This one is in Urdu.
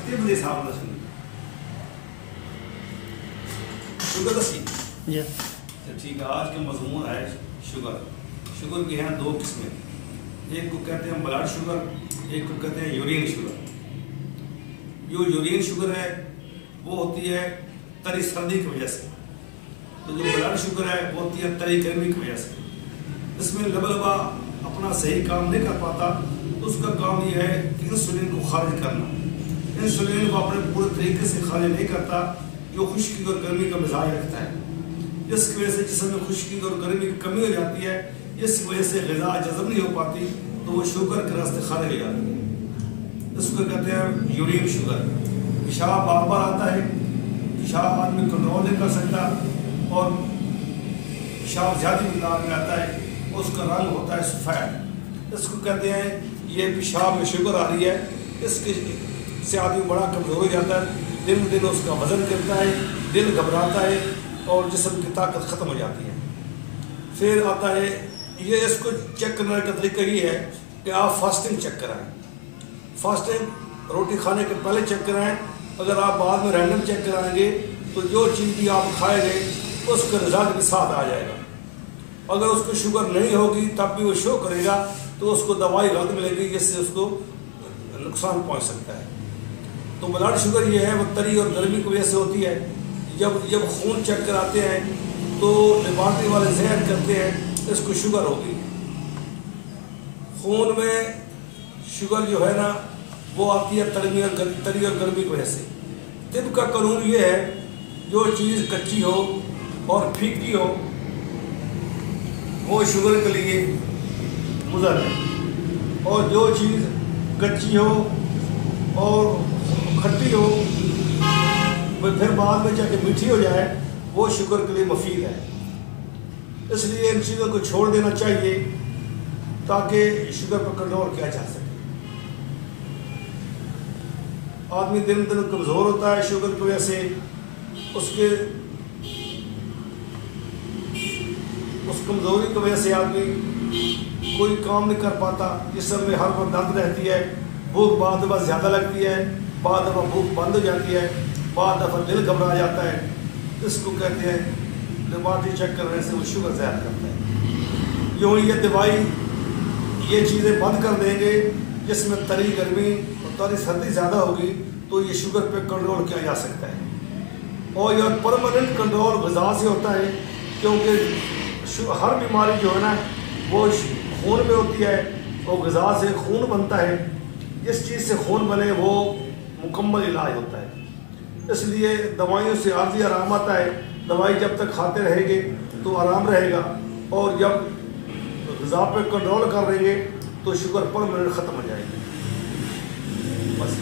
طب کے حساب سے سنی شوگر دسی جی ٹھیک ہے. آج کا مضمون ہے شوگر. شوگر کی ہیں دو قسمیں, ایک کو کہتے ہیں بلڈ شوگر, ایک کو کہتے ہیں یورین شوگر. جو یورین شوگر ہے وہ ہوتی ہے تری سردی کی وجہ سے, تو جو بلڈ شوگر ہے وہ ہوتی ہے تری گرمی کی وجہ سے. اس میں لبا اپنا صحیح کام نہیں کر پاتا, تو اس کا کام یہ ہے کہ انسولین کو خارج کرنا. انسولین کو اپنے پورے طریقے سے خارج نہیں کرتا, جو خشکی اور گرمی کا مزاج رکھتا ہے. جس کی وجہ سے جسم میں خشکی اور گرمی کی کمی ہو جاتی ہے, جس کی وجہ سے غذا جذب نہیں ہو پاتی, تو وہ شوگر کے راستے خارج ہو جاتی ہے. اس کو کہتے ہیں یورین شوگر. پیشاب بار بار آتا ہے, پیشاب آدمی کنٹرول نہیں کر سکتا, اور پیشاب زیادہ مقدار میں آتا ہے, اس کا رنگ ہوتا ہے سفید. اس کو کہتے ہیں یہ پیشاب میں شوگر آ رہی ہے. اس کے سے آدمی بڑا کمزور ہو جاتا ہے, دن بدن اس کا وزن گرتا ہے, دل گھبراتا ہے, اور جسم کی طاقت ختم ہو جاتی ہے. پھر آتا ہے یہ, اس کو چیک کرنے کا طریقہ یہ ہے کہ آپ فاسٹنگ چیک کرائیں. فاسٹنگ روٹی کھانے کے پہلے چیک کرائیں. اگر آپ بعد میں رینڈم چیک کرائیں گے تو جو چیز بھی آپ کھائیں گے اس کا رزلٹ بھی ساتھ آ جائے گا. اگر اس کو شوگر نہیں ہوگی تب بھی وہ شو کرے گا, تو اس کو دوائی غلط ملے گی, جس سے اس کو نقصان پہنچ سکتا ہے. تو بلڈ شوگر یہ ہے وہ تری اور گرمی کی وجہ سے ہوتی ہے. جب خون چیک کراتے ہیں تو لیبارٹری والے ظاہر کرتے ہیں اس کو شوگر ہوگی. خون میں شوگر جو ہے نا وہ آتی ہے تری اور گرمی کی وجہ سے. طب کا قانون یہ ہے جو چیز کچی ہو اور پھیکی ہو وہ شوگر کے لیے مضر ہے, اور جو چیز کچی ہو اور کھٹی ہو پھر بعد میں چاہے میٹھی ہو جائے وہ شوگر کے لیے مفید ہے. اس لیے ان چیزوں کو چھوڑ دینا چاہیے تاکہ شوگر پر کنٹرول کیا جا سکے. آدمی دن دن کمزور ہوتا ہے شوگر کی وجہ سے. اس کمزوری کی وجہ سے آدمی کوئی کام نہیں کر پاتا, جسم میں ہر وقت درد رہتی ہے, بھوک بعض دفعہ زیادہ لگتی ہے, بعض دفعہ بھوک بند ہو جاتی ہے, بعض دفعہ دل گھبرا جاتا ہے. اس کو کہتے ہیں لیبارٹری چیک کرنے سے وہ شوگر ظاہر کرتا ہے. یوں یہ دوائی یہ چیزیں بند کر دیں گے, جس میں تری گرمی اور تری سردی زیادہ ہوگی تو یہ شوگر پہ کنٹرول کیا جا سکتا ہے. اور یہ پرماننٹ کنٹرول غذا سے ہوتا ہے, کیونکہ ہر بیماری جو ہے نا وہ خون میں ہوتی ہے, اور غذا سے خون بنتا ہے. جس چیز سے خون بنے وہ مکمل علاج ہوتا ہے. اس لیے دوائیوں سے عارضی آرام آتا ہے. دوائی جب تک کھاتے رہیں گے تو آرام رہے گا, اور جب غذا پہ کنٹرول کر رہیں گے تو شوگر پرماننٹ ختم ہو جائے گی. بس